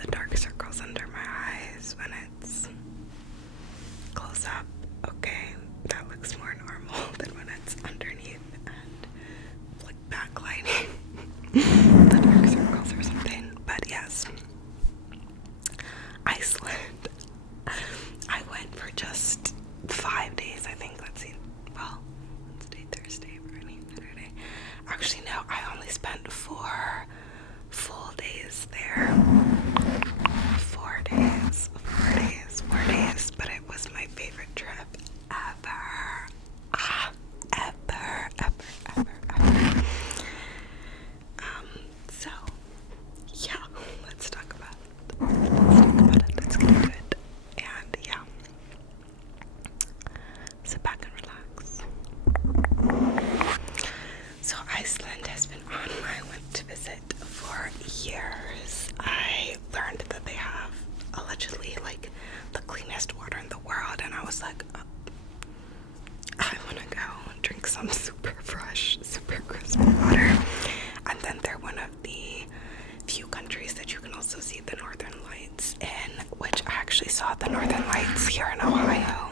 the dark circles under my eyes when it's close up. Okay, that looks more normal than when it's underneath and like backlighting the dark circles or something. But yes, Iceland. I went for just 5 days, I think. Let's see. Well, Wednesday, Thursday, Friday, Saturday. Actually, no, I only spent 4 full days there. 4 days. 4 days. 4 days. But it was my favorite trip ever. Ever. So, yeah, let's talk about it. Let's get into it. And yeah, sit back and relax. So Iceland has been on my want to visit for years. I learned that they have allegedly like the cleanest water in the world, and I was like, I want to go drink some super fresh, super crisp water. And then they're one of the few countries that you can also see the northern lights in, which I actually saw the northern lights here in Ohio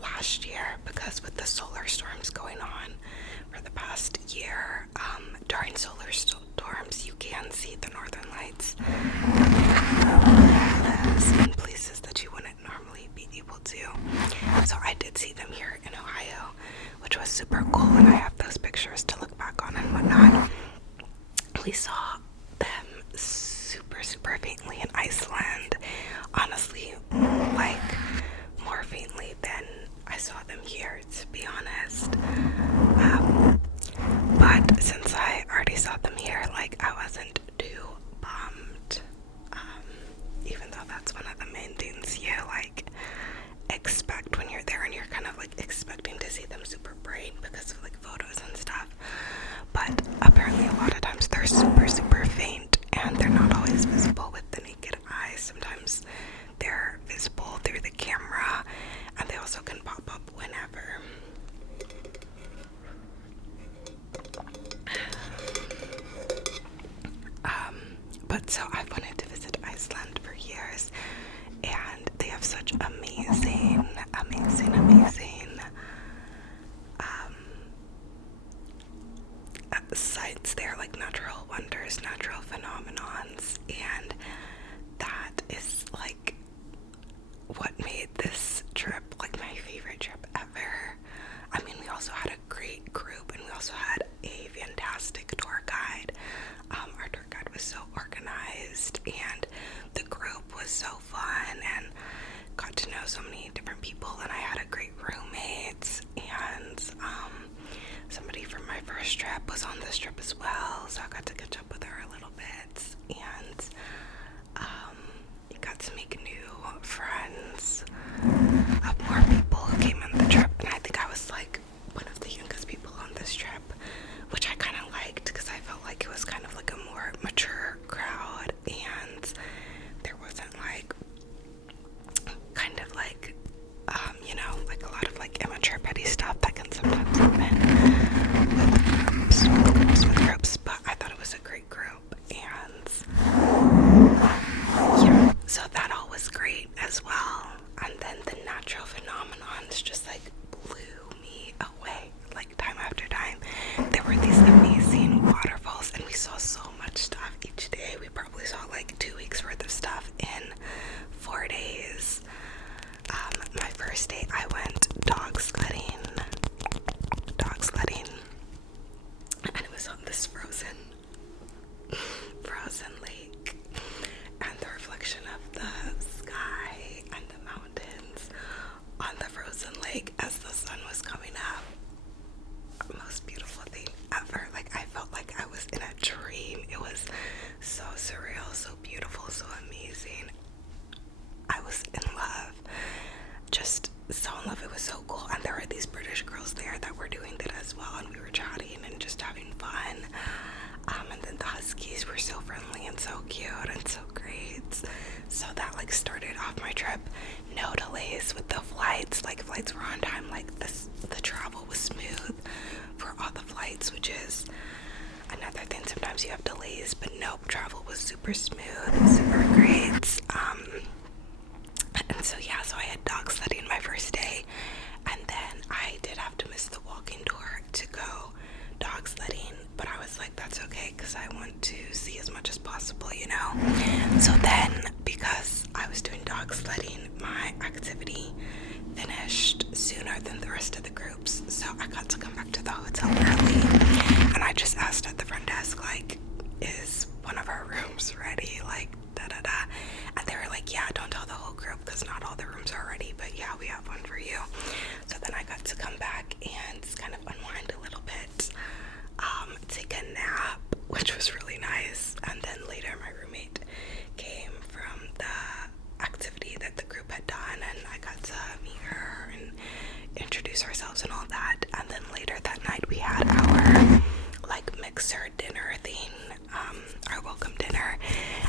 last year, because with the solar storms going on for the past year, during solar storms you can see the northern lights in places that you wouldn't normally be able to. So I did see them here in Ohio, which was super cool, and I have those pictures to look back on and whatnot. We saw them super faintly in Iceland, honestly, like more faintly than I saw them here, to be honest. But since I already saw them here, like, I wasn't too bummed, even though that's one of the main things you like expect when you're there, and you're kind of like expecting to see them super bright because of like photos and stuff. But apparently a lot of times they're super faint, and they're not always visible with the naked eye. Sometimes they're visible through the camera, and they also can pop up whenever. But so I've wanted to visit Iceland for years, and they have such amazing sites there, like natural wonders, natural phenomenons, and that is like what made this trip like my favorite trip ever. I mean, we also had a great group, and we also had a fantastic tour guide. Our tour guide was so organized, and the group was so fun, and got to know so many different people, and I had a great roommate, and somebody from my first trip was on this trip as well, so I got to catch up with her a little bit, and you got to make new friends of more people who came on the trip. And I think I was like one of the youngest people on this trip, which I kind of liked, because I felt like it was kind of like a more mature crowd, and there wasn't like kind of like you know, like a lot of like immature petty stuff that can sometimes happen with groups. But I thought it was a great group, and yeah, so that all was great as well. And then the natural phenomenons just like blew me away, like time after time. There were these amazing waterfalls, and we saw so much stuff each day. We probably saw like 2 weeks worth of stuff in 4 days. My first day I went dog sledding, and it was on this frozen lake, and the reflection of the sky and the mountains on the frozen lake as the sun was coming up. Most beautiful thing ever. Like, I felt like I was in a dream. It was so surreal, so beautiful, so amazing. I was in love, just so in love. It was so cool. And there were these British girls there that were doing that as well, and we were chatting and just having fun. And then the huskies were so friendly and so cute and so great. So that like started off my trip. No delays with the flights. Like, flights were on time. Like, the travel was smooth for all the flights, which is another thing. Sometimes you have delays, but nope, travel was super smooth, super great. And so yeah, so I had dog sledding my first day, and then I did have to miss the walking tour to go dog sledding, but I was like, that's okay, because I want to see as much as possible, you know. So then, because I was doing dog sledding, my activity finished sooner than the rest of the groups, so I got to come back to the hotel early, and I just asked at the front desk, like, is one of our rooms ready, like, da-da-da, and they were like, yeah, don't tell the whole group, because not all the rooms are ready, but yeah, we have one for you. So then I got to come back and kind of unwind a little bit, take a nap, which was really nice, and then later my roommate came from the activity that the group had done, and I got to meet her and introduce ourselves and all that. And then later that night we had our like mixer dinner thing, our welcome dinner,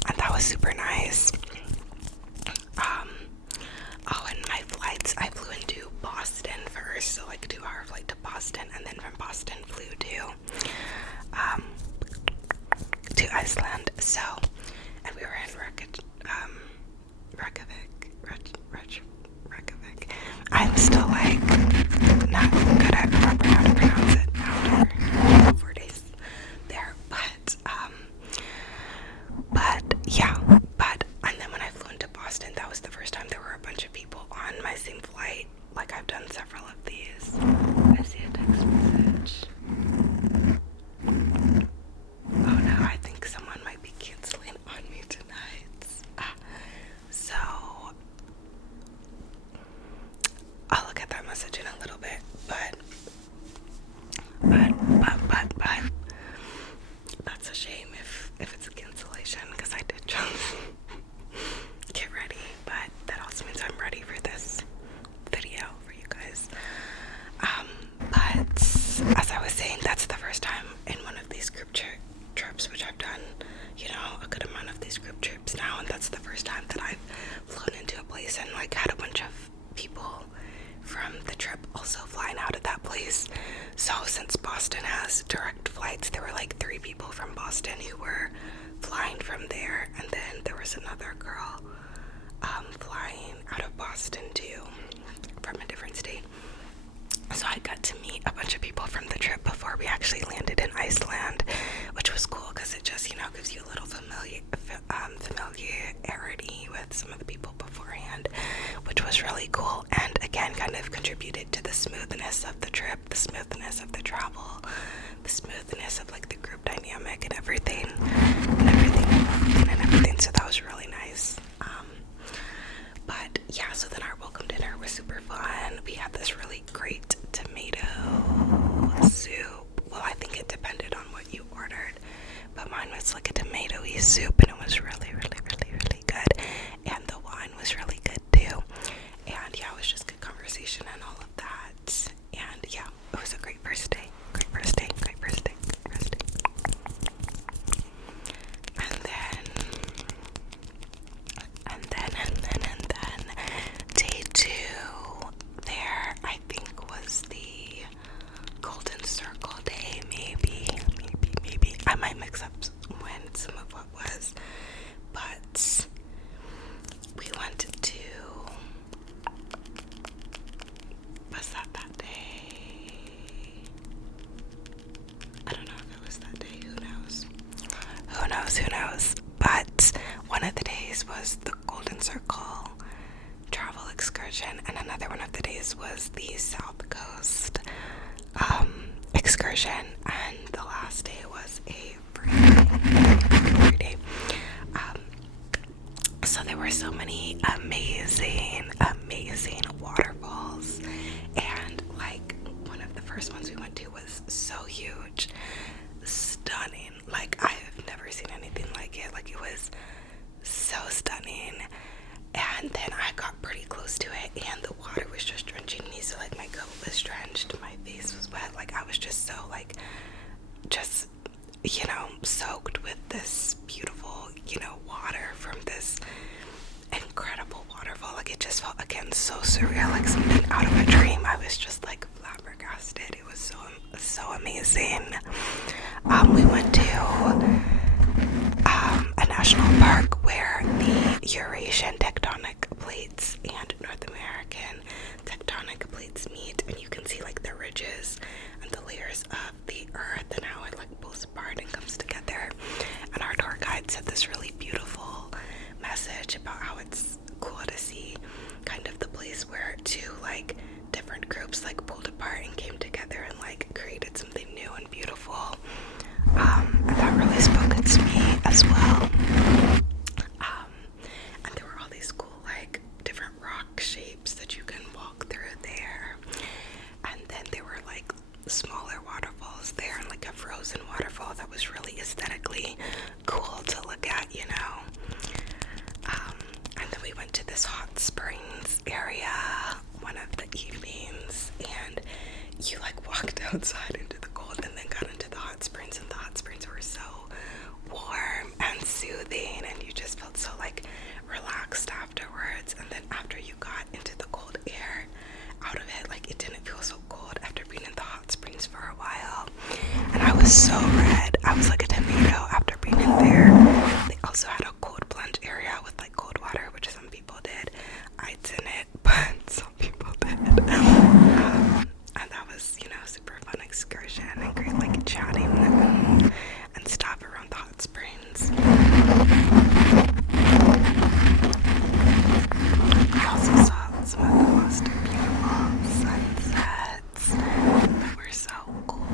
and that was super nice. Oh, and my flights, I flew into Boston first, so like 2-hour flight to Boston, and then from Boston flew to Iceland. So, and we were in Reykjavik. I'm still like not good at remembering how to pronounce it after 4 days there, but yeah, and then when I flew into Boston, that was the first time there were a bunch of people on my same flight. Like, I've done several of these. I see a text message. Oh no, I think someone might be canceling on me tonight. So I'll look at that message in a little bit, but that's a shame if it's a cancellation, because I did just get ready, but that also means I'm ready for this video for you guys. But as I was saying, that's the first time in one of these group trips, which I've done, you know, a good amount of these group trips now, and that's the first time that I've flown into a place and like had a bunch of people from the trip also flying out of that place. So since Boston has direct flights, there were like 3 people from Boston who were flying from there, and then there was another girl flying out of Boston too, from a different state. So I got to meet a bunch of people from the trip before we actually landed in Iceland, which was cool because it just, you know, gives you a little familiarity with some of the people beforehand, which was really cool, and again kind of contributed to the smoothness of the trip, the smoothness of the travel, the smoothness of like the group dynamic and everything. So that was really nice. But yeah, so then our welcome dinner was super fun. We had this really great tomato soup. Well, I think it depended on what you ordered, but mine was like a tomatoey soup, and it was really, really, really, really good. And the wine was really good too. And yeah, it was just good conversation and all of that. And yeah, it was a great first day. And then day 2 there, I think, was the Golden Circle day, maybe. I might mix up when some of what was, but we went to, was that day? I don't know if it was that day, who knows, but one of the days was the Golden Circle travel excursion, and another one of the days was the South Coast excursion, and the last day was a free day. So there were so many amazing waterfalls, and like one of the first ones we went to was so huge, stunning. Like, I have never seen anything like it. Like, it was so stunning. And then I got pretty close to it, and the water was just drenching me. So like my coat was drenched, my face was wet. Like, I was just so like, just, you know, soaked with this beautiful, you know, water from this incredible waterfall. Like, it just felt, again, so surreal, like something out of a dream. I was just like flabbergasted. It was so amazing. We went to national park where the Eurasian tectonic plates and North American tectonic plates meet, and you can see like the ridges and the layers of the earth and how it like pulls apart and comes together. And our tour guide said this really beautiful message about how it's cool to see kind of the place where two like different groups like pulled apart and came together and like created something new and beautiful. And that really spoke to me as well. And there were all these cool like different rock shapes that you can walk through there. And then there were like smaller waterfalls there, and like a frozen waterfall that was really aesthetically cool to look at, you know. And then we went to this hot springs area one of the evenings, and you like walked outside into the cold and then got into the hot springs, and the hot springs were so warm and soothing, and you just felt so like relaxed afterwards. And then after you got into the cold air out of it, like it didn't feel so cold after being in the hot springs for a while. And I was so red, I was like a tomato after being in there. They also had a cold plunge area with like cold water, which some people did. I didn't, but some people did. And that was, you know, super fun excursion and great like chatting and stuff around the hot springs. I also saw some of the most beautiful sunsets that were so cool.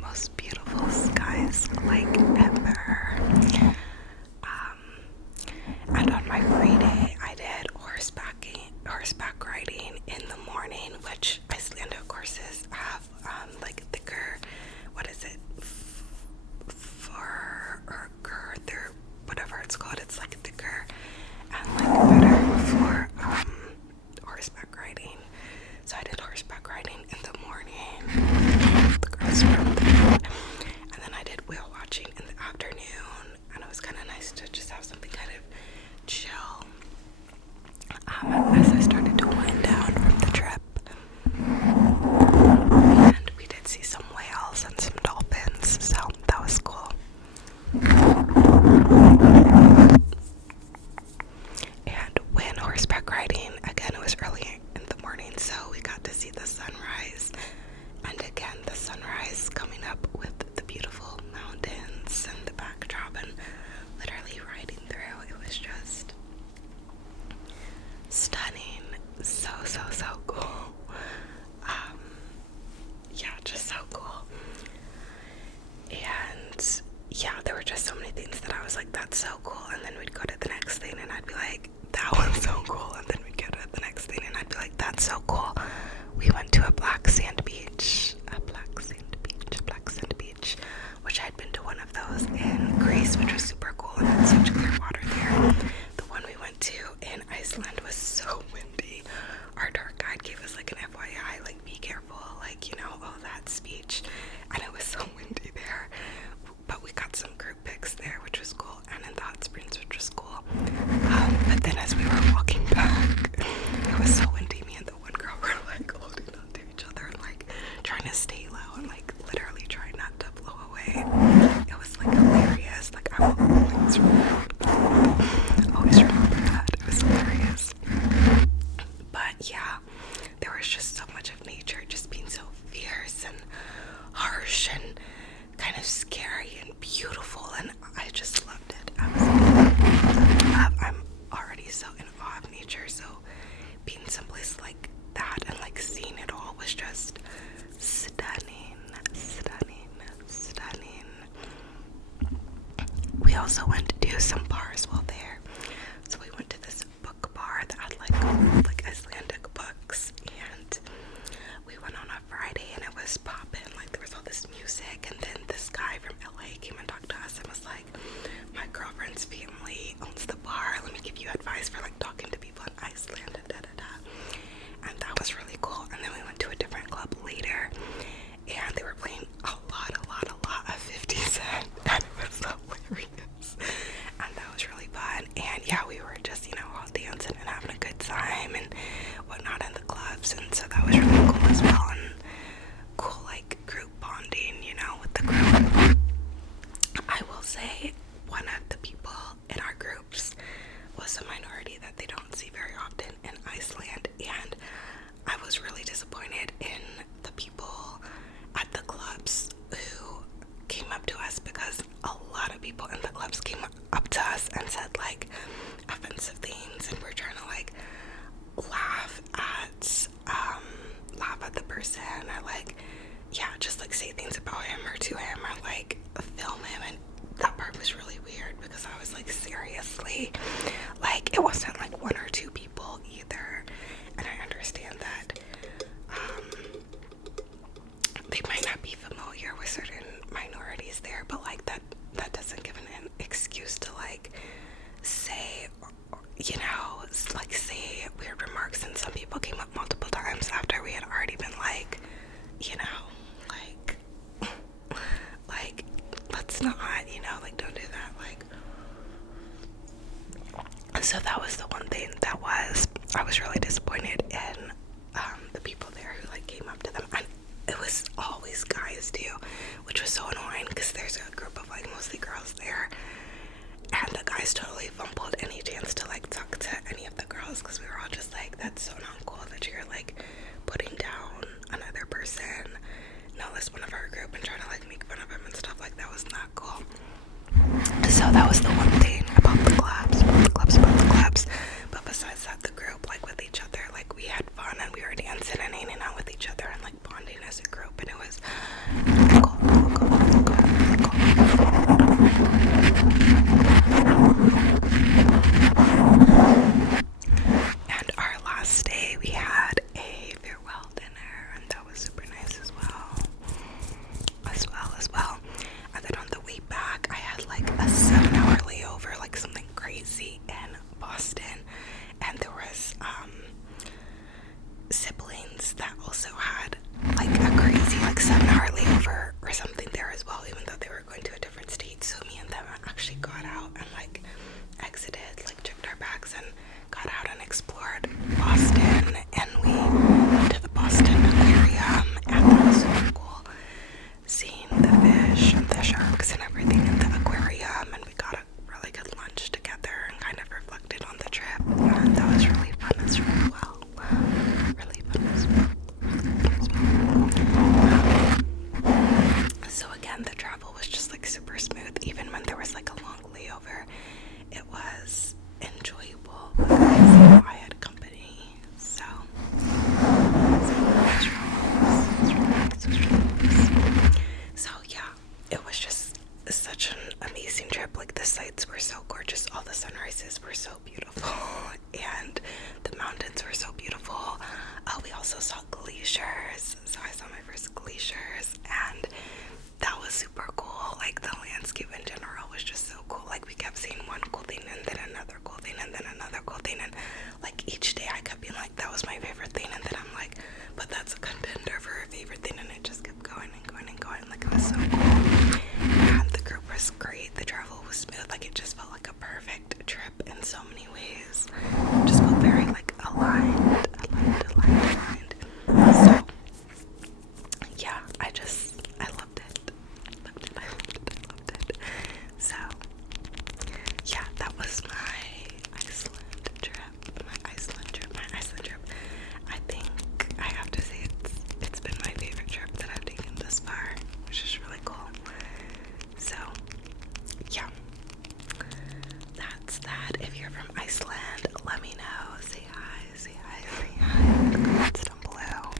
Most beautiful skies like ever. And on my free day, I did horseback riding in the morning, which Icelandic horses have like thicker, what is it, fur or girth or whatever it's called. It's like thicker and like better for horseback riding. So I did horseback riding in the morning, the girls from the road, and then I did whale watching in the afternoon, and it was kind of nice to just have something kind of chill as I started to wind down from the trip. And we did see some whales and some dolphins, so that was cool. And when horseback riding, again, it was early in the morning, so we got to see the sunrise. And again, the sunrise coming up with the beautiful mountains and the backdrop, and literally riding through. It was just stunning. So cool. Yeah, just so cool. And yeah, there were just so many things that I was like, that's so cool. And then we'd go to the next thing and I'd be like, that one's so cool. And then we'd go to the next thing and I'd be like, that's so cool. We went to a black sand beach, which I'd been to one of those in Greece, which was super cool and had such clear water there. The one we went to in Iceland was so windy. Our tour guide gave us like an FYI, like be careful, like, you know, all that speech, and it was so windy there. But we got some group pics there, which was cool, and in the hot springs, which was cool. But then as we were walking back, it was so windy. Me and the one girl were like holding on to each other and like trying to stay low and like literally trying not to blow away. It was like hilarious. Like I will always remember that. It was hilarious. But yeah, there was just so much of nature just being so fierce and harsh and kind of scary and beautiful, and I just loved it. I'm already so in awe of nature, so being someplace like that and like seeing it all was just stunning. We also went to do some bars while there. So we went to this book bar that had like Icelandic books, and we went on a Friday and it was poppin', like there was all this music, and then this guy from LA came and talked to us and was like, my girlfriend's family owns the bar, let me give you advice for like talking to people in Iceland and and that was really cool. And then we went to a different club later and they were playing a lot of 50 Cent, and it was hilarious, and that was really fun. And yeah, we were just, you know, all dancing and having a good time and whatnot in the clubs, and so that was really cool as well, and cool like group bonding, you know, with the group. I will say one of the people in our was a minority that they don't see very often in Iceland, and I was really disappointed in the people at the clubs who came up to us, because a lot of people in the clubs came up to us and said like offensive things, and we're trying to like laugh at the person, or like, yeah, just like say things about him or to him, or like film him. And that part was really weird, because I was like, seriously, like it wasn't like one or two people either. And I understand that they might not be familiar with certain minorities there, but like that doesn't give an excuse to like say, you know, like say weird remarks. And some people came up multiple times after we had already been like, you know, like let's not, you know, like don't do that. Like, so that was the one thing that I was really disappointed in the people there who like came up to them. And it was always guys too, which was so annoying, because there's a group of like mostly girls there, and the guys totally fumbled any chance to like talk to any of the girls, because we were all just like, that's so not cool that you're like putting down another person, no less one of our group, and trying to like make fun of him and stuff. Like that was not cool. So that was the one thing about the clubs. But besides that, the group, like with each other, like we had fun, and we were dancing and hanging out with each other and like bonding as a group, and it was cool. And our last day, we had a farewell dinner, and that was super nice as well. And then on the way back, I had like a 7-hour layover, like something crazy in Boston, and there was siblings that also had like a crazy like 7-hour layover or something there as well, even though they were going to a different state. So me and them actually got out and like exited, like checked our bags and got out and explored Boston, and we went to the Boston Aquarium, and that was super cool, seeing the fish and the sharks and everything in the aquarium. And we got a really good lunch together and kind of reflected on the trip, and that was really fun as well. So again, the travel was just like super smooth, even when there was like a long layover. It was enjoyable because, you know, I had company, so it was really nice. So yeah, it was just such an amazing trip. Like the sights were so gorgeous, all the sunrises were so beautiful, and the mountains were so beautiful. We also saw glaciers, so I saw my first glaciers, and that was super cool. Like the landscape in general was just so cool. Like we kept seeing one cool thing, and then another cool thing, and then another cool thing, and like each day I kept being like, that was my favorite thing, and then I'm like, but that's a contender for a favorite thing, and it just kept going and going and going. Like it was so cool, and the group was great. The travel was smooth. Like it just felt like a perfect trip in so many ways. It just felt very like aligned. So yeah, I loved it. So yeah, that was my Iceland trip. I think I have to say it's been my favorite trip that I've taken this far, which is really cool. So yeah, that's that. If you're from Iceland, let me know. Say hi in the comments down below.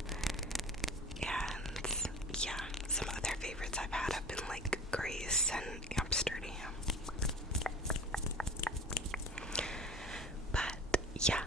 And yeah, some other favorites I've had have been like Greece and Amsterdam. But yeah,